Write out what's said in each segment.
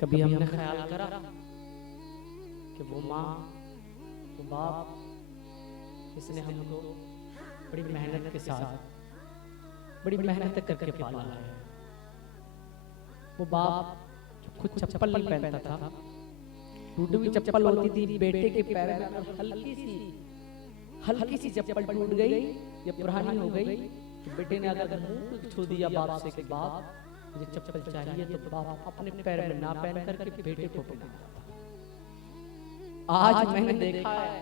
कभी हमने ख्याल करा कि वो माँ वो बाप जिसने हमको बड़ी मेहनत के साथ बड़ी मेहनत करके पाला है, वो बाप जो खुद चप्पल नहीं पहनता था, टूटी हुई चप्पल होती थी बेटे के पैर में, हल्की सी चप्पल टूट गई या पुरानी हो गई तो बेटे ने अगर मुंह छू दिया बाप से कि बाप मुझे चप्पल चाहिए, तो बाप अपने पैर में ना पहन करके बेटे को पहनाता था। आज मैंने देखा है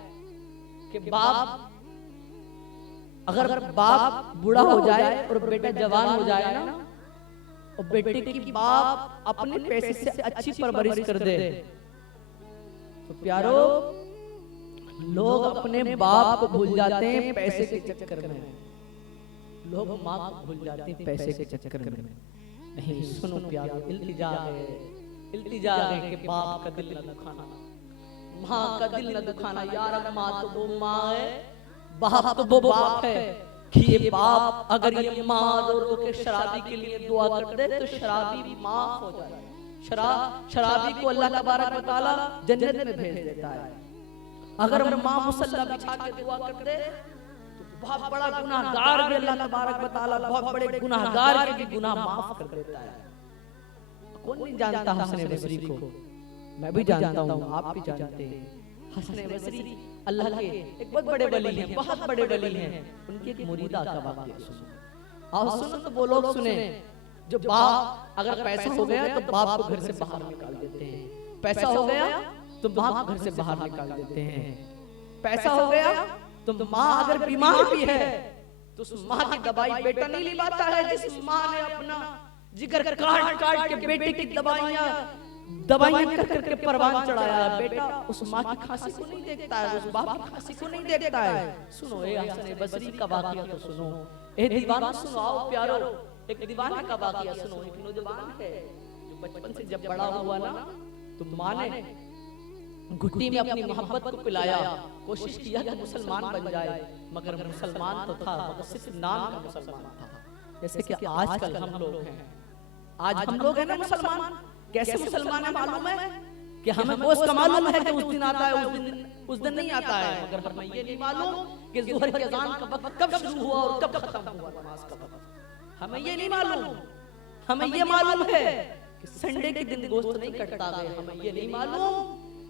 कि बाप अगर बाप बूढ़ा हो जाए और बेटा जवान हो जाए ना, और बेटे की बाप अपने पैसे से अच्छी परवरिश कर दे, तो प्यारो लोग अपने बाप को भूल जाते हैं पैसे के चक्कर में, लोग माँ को भूल जाते हैं पैसे के चक्कर में। नहीं सुनो प्यारो, इल्तिजा है कि बाप का दिल न दुखाना, माँ का दिल न दुखाना। यार माँ तो वो माँ है, बाप तो वो बाप है कि ये बाप अगर ये माँ रो रो के शराबी के लिए दुआ कर दे तो शराबी माफ हो जाए। शराबी को अल्लाह तबारक व तआला जन्नत में भेज देता है। अगर माँ मुसल्ला बिछा के दुआ कर दे तो बहुत बड़ा गुनाहगार भी अल्लाह तबारक व तआला बहुत बड़े गुनाहगार के भी गुनाह माफ कर देता है। कौन नहीं जानता हसन बसरी को? मैं भी जानता हूँ, आप भी जानते हैं। हसन बसरी अल्लाह के एक बहुत बड़े वली हैं, बहुत बड़े वली हैं। उनकी एक मुरीदा का वाक़या सुनो। आओ सुनो तो वो लोग सुने जो बाप अगर पैसा हो गया तो बाप को घर से बाहर निकाल देते हैं, पैसा हो गया तो माँ को घर से बाहर निकाल देते हैं, पैसा हो गया तो माँ अगर बीमार भी है तो उस माँ की दवाई बेटा नहीं ले पाता है। जिस माँ ने अपना जिगर काट काट के बेटे की दवाइयाँ कर करके परवान चढ़ाया है, बेटा उस माँ की खांसी को नहीं देखता है, उस बाप की खांसी को नहीं देखता है। सुनो ए हसन बसरी का वाक़या तो सुनो, ए दीवाना सुनो। आओ प्यारो, एक दीवाने का वाक़या सुनो। एक नौजवान है जो बचपन से जब बड़ा हुआ ना तो माँ ने घुट्टी में अपनी मोहब्बत को पिलाया, कोशिश किया कि मुसलमान बन जाए, मगर मुसलमान तो था मगर सिर्फ नाम का मुसलमान था। जैसे कि आजकल हम लोग हैं, आज हम लोग हैं ना मुसलमान। कैसे मुसलमान है मालूम है कि हमें गोश्त का मालूम है कि उस दिन आता है, उस दिन नहीं आता है, मगर हमें ये नहीं मालूम कि ज़ोहर की अज़ान का वक्त कब शुरू हुआ और कब खत्म हुआ नमाज का वक्त। हमें ये नहीं मालूम। हमें ये मालूम है कि संडे के दिन गोश्त नहीं कटता है। हमें ये नहीं मालूम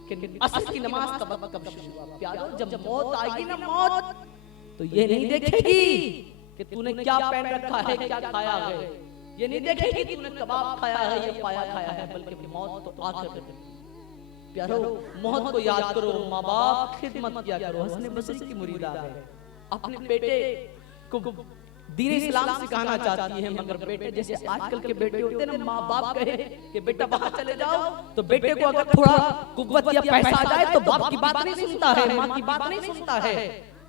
कि असर की नमाज का वक्त कब शुरू हुआ। प्यारो जब मौत आएगी ना, मौत तो ये नहीं देखेगी कि तूने क्या पहन रखा है, क्या खाया है, ये नहीं देखेगी कि तूने कबाब खाया है या पाया खाया है, बल्कि मौत तो आकर प्यारो मौत को याद करो, माँ बाप खिदमत किया करो। हसन बसरी की मुरीदा है, अपने बेटे को दीन इस्लाम सिखाना चाहती है, मगर बेटे जैसे आजकल के बेटे होते हैं ना, माँ बाप कहे कि बेटा बाहर चले जाओ तो बेटे को अगर थोड़ा कुव्वत या पैसा आ जाए तो बाप की बात नहीं सुनता है, माँ की बात नहीं सुनता है।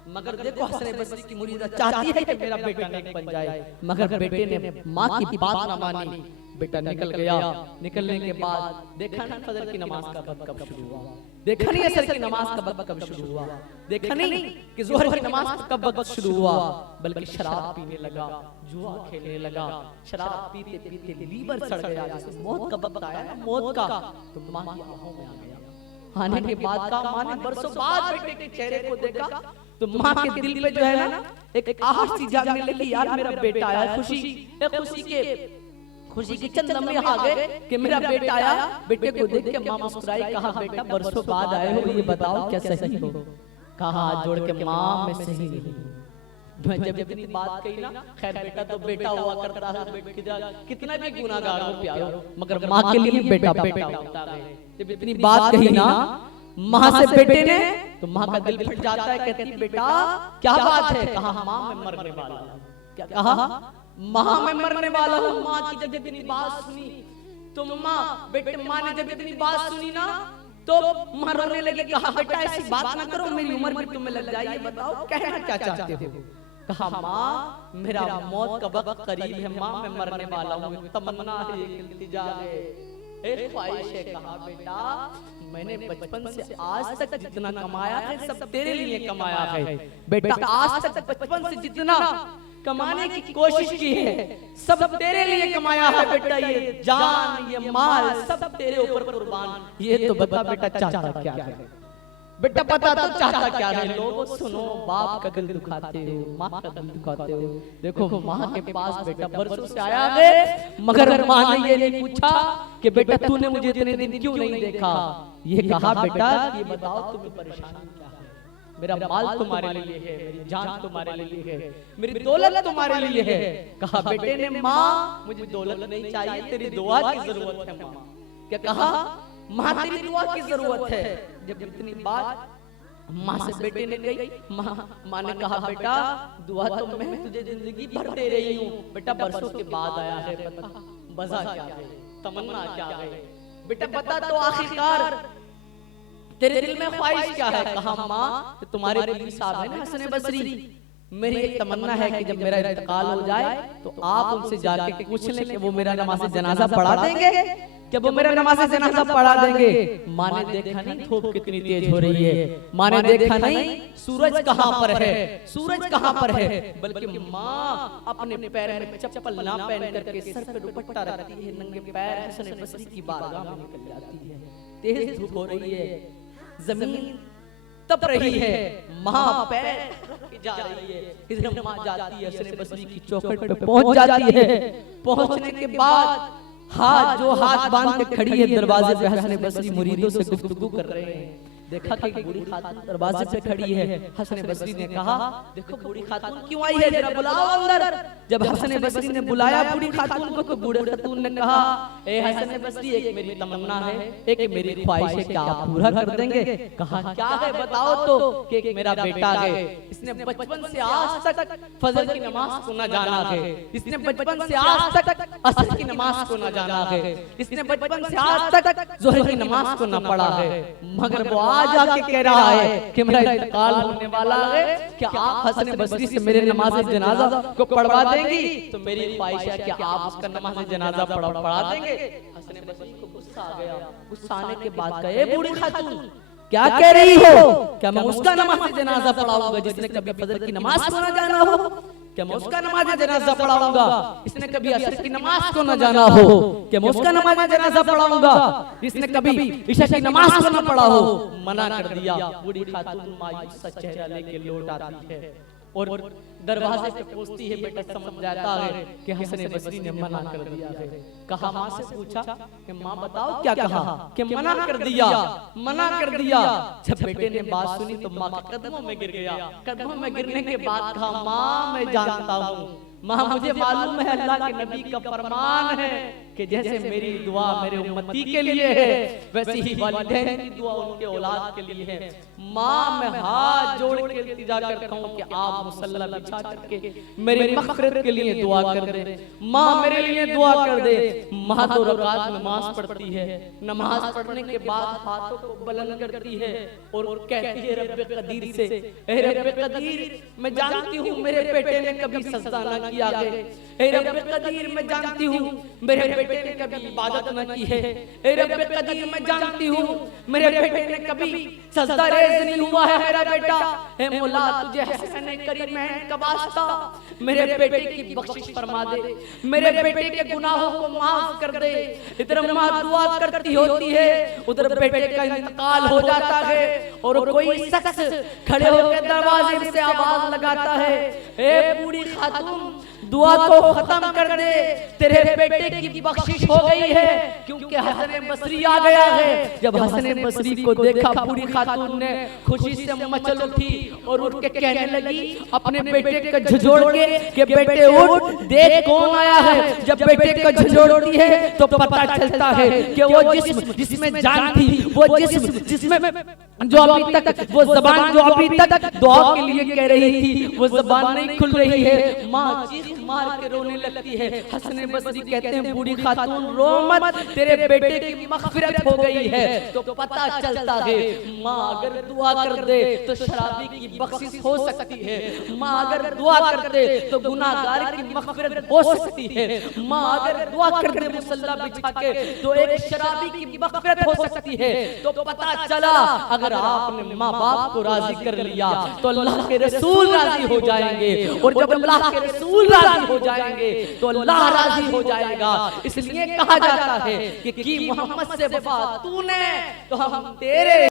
मगर देखो हसन बसरी की मुरीदा चाहती है कि मेरा बेटा नेक बन जाए, मगर बेटे ने माँ की बात ना मानी, बेटा निकल गया। निकलने के बाद देखा नहीं फजर की नमाज का वक्त कब शुरू हुआ, देखा नहीं असर की नमाज का वक्त कब शुरू हुआ, देखा नहीं कि ज़ोहर की नमाज कब वक्त शुरू हुआ, बल्कि शराब पीने लगा, जुआ खेलने लगा। शराब पीते पीते लीवर सड़ गया। जैसे मौत का वक्त आया ना, मौत का, तो माँ की आंखों में आ गया। आने के बाद का माँ ने बरसों बाद बेटे के चेहरे को देखा तो माँ के दिल पे जो है ना एक आहट सी जागने लगी, यार मेरा बेटा आया। खुशी के चंद लम्हे आ गए कि मेरा बेटा आया। बेटे को देख के माँ मुस्कुराई, कहा बेटा बरसों बाद आए हो, ये बताओ क्या सही हो? कहा हाथ जोड़ के माँ मैं सही नहीं हूँ। मैं जब इतनी बात कही ना, खैर बेटा तो बेटा हुआ करता है, कितना भी गुनाहगार हो प्यारो, मगर माँ के लिए बेटा बेटा होता है। जब इतनी बात कही ना माँ से बेटे ने, तो माँ का दिल फट जाता है। कहती बेटा क्या बात है? कहा माँ मैं मरने वाला हूँ। क्या कहा? माँ मैं मरने वाला हूँ। माँ की जब इतनी बात सुनी तो माँ ने जब इतनी बात सुनी ना तो माँ रोने लगी। कहा बेटा ऐसी बात ना करो, मेरी उम्र भी तुम्हें लग जाएगी, बताओ कहना क्या चाहते हो? कहा माँ मेरा मौत का वक्त करीब है, माँ मैं मरने वाला हूँ, तमन्ना है, इल्तिजा है, एक ख्वाहिश है। कहा बेटा मैंने बचपन से आज तक जितना कमाया है सब तेरे लिए कमाया है। बेटा आज तक बचपन से जितना कमाने की कोशिश की है, सब तेरे लिए कमाया है बेटा, ये जान ये माल सब तेरे ऊपर कुर्बान, ये तो बता बेटा चाहता क्या है, बेटा पता तो चाहता क्या है। लोगों सुनो, बाप का दिल दुखाते हो, माँ का दिल दुखाते हो। देखो माँ के पास बेटा बरसों से आया है, मगर माँ ने ये नहीं पूछा कि बेटा तूने मुझे इतने दिन क्यों नहीं देखा। ये कहा बेटा ये बताओ तुम्हें परेशानी क्या है, मेरा माल तुम्हारे लिए है, मेरी जान तुम्हारे लिए है, मेरी दौलत तुम्हारे लिए है। कहा बेटे ने माँ मुझे दौलत नहीं चाहिए, तेरी दुआ की जरूरत है माँ। क्या कहा, माँ तेरी दुआ की जरूरत है। जब इतनी बात माँ से बेटे ने कही, माँ ने कहा बेटा दुआ तो मैं तुझे जिंदगी भर दे रही हूँ, बेटा बरसों के बाद आया है, बता वजह क्या है, तमन्ना क्या है, बेटा बता तो आखिरकार तेरे दिल में ख्वाहिश क्या है। कहा माँ तुम्हारे पीर साहब है ना हसन बसरी, मेरी एक तमन्ना है कि जब मेरा इंतकाल हो जाए तो आप उनसे जाके पूछ लें कि वो मेरा नमाज़ जनाजा पढ़ा देंगे, क्या वो मेरा नमाज़ जनाजा पढ़ा देंगे। माँ ने देखा नहीं धूप कितनी तेज हो रही है, माँ ने देखा नहीं सूरज कहाँ पर है, सूरज कहाँ पर है, बल्कि माँ अपने पैर में चप्पल ना पहन करके सर पे दुपट्टा रखती है, नंगे पैर हसन बसरी की बारगाह में निकल जाती है। तेज धूप हो रही है, जमीन तप रही है, माँ पैर जा रही है, इधर माँ जाती है हसन बसरी की चौखट पे पहुंच जाती है। पहुंचने के बाद हाथ बांध के खड़ी है दरवाजे पे, हसन बसरी मुरीदों से गुफ्तगू कर रहे हैं। देखा कि बूढ़ी खातून दरवाजे पे खड़ी है। हसन बसरी ने कहा देखो बूढ़ी खातून क्यों आई है, जरा बुलाओ अंदर। जब हसन बसरी ने बुलाया बूढ़ी खातून को तो बूढ़े खातून ने कहा ए हसन बसरी एक मेरी तमन्ना है, एक मेरी ख्वाहिश है, क्या आप पूरा कर देंगे। कहा क्या है बताओ तो। कि एक मेरा बेटा है, इसने बचपन से आज तक फजर की नमाज को न जाना है, इसने बचपन से आज तक असर की नमाज को न जाना है, इसने बचपन से आज तक जोहर की नमाज को न पढ़ा है, मगर वो आज आके कह रहा है कि मेरा इंतकाल होने वाला है, क्या आप हसन बसरी से मेरे नमाज जनाजा को पढ़वा देंगी। तो मेरी ख्वाहिश है कि आप उसका नमाज जनाजा पढ़ा देंगे। हसन बसरी को गुस्सा आ गया। गुस्सा आने के बाद कहे बूढ़ी खातून क्या कह रही हो, क्या मैं उसका नमाज जनाजा पढ़ाऊंगा जिसने कभी फजर की नमाज को न जाना हो, क्या मैं उसका नमाज जनाजा पढ़ाऊंगा इसने कभी असर की नमाज को न जाना हो, क्या मैं उसका नमाज जनाजा पढ़ाऊंगा इसने कभी इशा की नमाज को न पढ़ा हो। मना कर दिया। बूढ़ी खातून मायूस सा चेहरा लेके लौट आती है और दरवाजे पे पहुंचती है। बेटा समझ जाता है कि हसन बसरी ने मना कर दिया है। कहा माँ से पूछा कि माँ बताओ क्या कहा, कि मना कर दिया, मना कर दिया। जब बेटे ने बात सुनी तो माँ के कदमों में गिर गया। कदमों में गिरने के बाद कहा माँ मैं जानता हूँ, माँ मुझे मालूम है अल्लाह के नबी का फरमान है कि जैसे मेरी दुआ मेरे उम्मती के लिए है वैसे ही वालिदैन की दुआ उनके औलाद के लिए है। माँ मैं हाथ जोड़ के इल्तिजा करता हूँ कि आप मुसल्ला बिछा करके मेरी मग़फ़िरत के लिए दुआ कर दे, माँ मेरे लिए दुआ कर दे। माँ 2 रकात नमाज पढ़ती है, नमाज पढ़ने के बाद हाथों को बुलंद करती है और कहती है रब्बे कदीर से, ए रब्बे कदीर मैं जानती हूँ मेरे बेटे ने कभी सजदा न किया है, ए रब्बे कदीर मैं जानती हूँ मेरे बेटे ने कभी इबादत न की है, ए रब्बे कदीर मैं जानती हूँ मेरे बेटे ने कभी सजदा रेज़ नहीं हुआ है मेरा बेटा। ए मौला तुझे हसन करीमैन का वास्ता मेरे बेटे की बख्शिश फरमा दे, मेरे बेटे के गुनाहों को माफ कर दे। इधर माँ दुआ करती होती है, उधर बेटे का इंतकाल हो जाता है और कोई शख्स खड़े होकर दरवाजे से आवाज लगाता है ए बूढ़ी खातून दुआ तो खत्म कर दे, तेरे बेटे की बख्शिश हो गई है क्योंकि हसन बसरी आ गया है। जब हसन बसरी को देखा बूढ़ी खातून ने खुशी से मचल उठी और उठ के कहने लगी अपने बेटे को झंझोड़ के बेटे उठ देख कौन आया है। जब बेटे को झंझोड़ती है तो पता चलता है कि वो जिस्म जिसमें जान थी, वो जिस्म जिसमें जो अभी तक वो ज़बान जो अभी तक दुआ के लिए कह रही थी वो ज़बान नहीं खुल रही है। माँ चीख मार के रोने लगती है। हसन बसरी कहते हैं बूढ़ी खातून रो मत, तेरे बेटे की मग़फ़िरत हो गई है। तो पता चलता है माँ अगर दुआ कर दे तो शराबी की बख्शिश हो सकती है, माँ अगर दुआ कर दे तो गुनाहगार की मग़फ़िरत हो सकती है, माँ अगर दुआ कर दे मुसल्ला बिछा के तो एक शराबी की मग़फ़िरत हो सकती है। तो पता चला अगर अगर आपने माँ बाप को राजी कर लिया तो अल्लाह के रसूल राजी हो जाएंगे, और जब अल्लाह के रसूल राजी हो जाएंगे तो अल्लाह राजी हो जाएगा। इसलिए कहा जाता है कि मोहम्मद से वफा तूने तो हम तेरे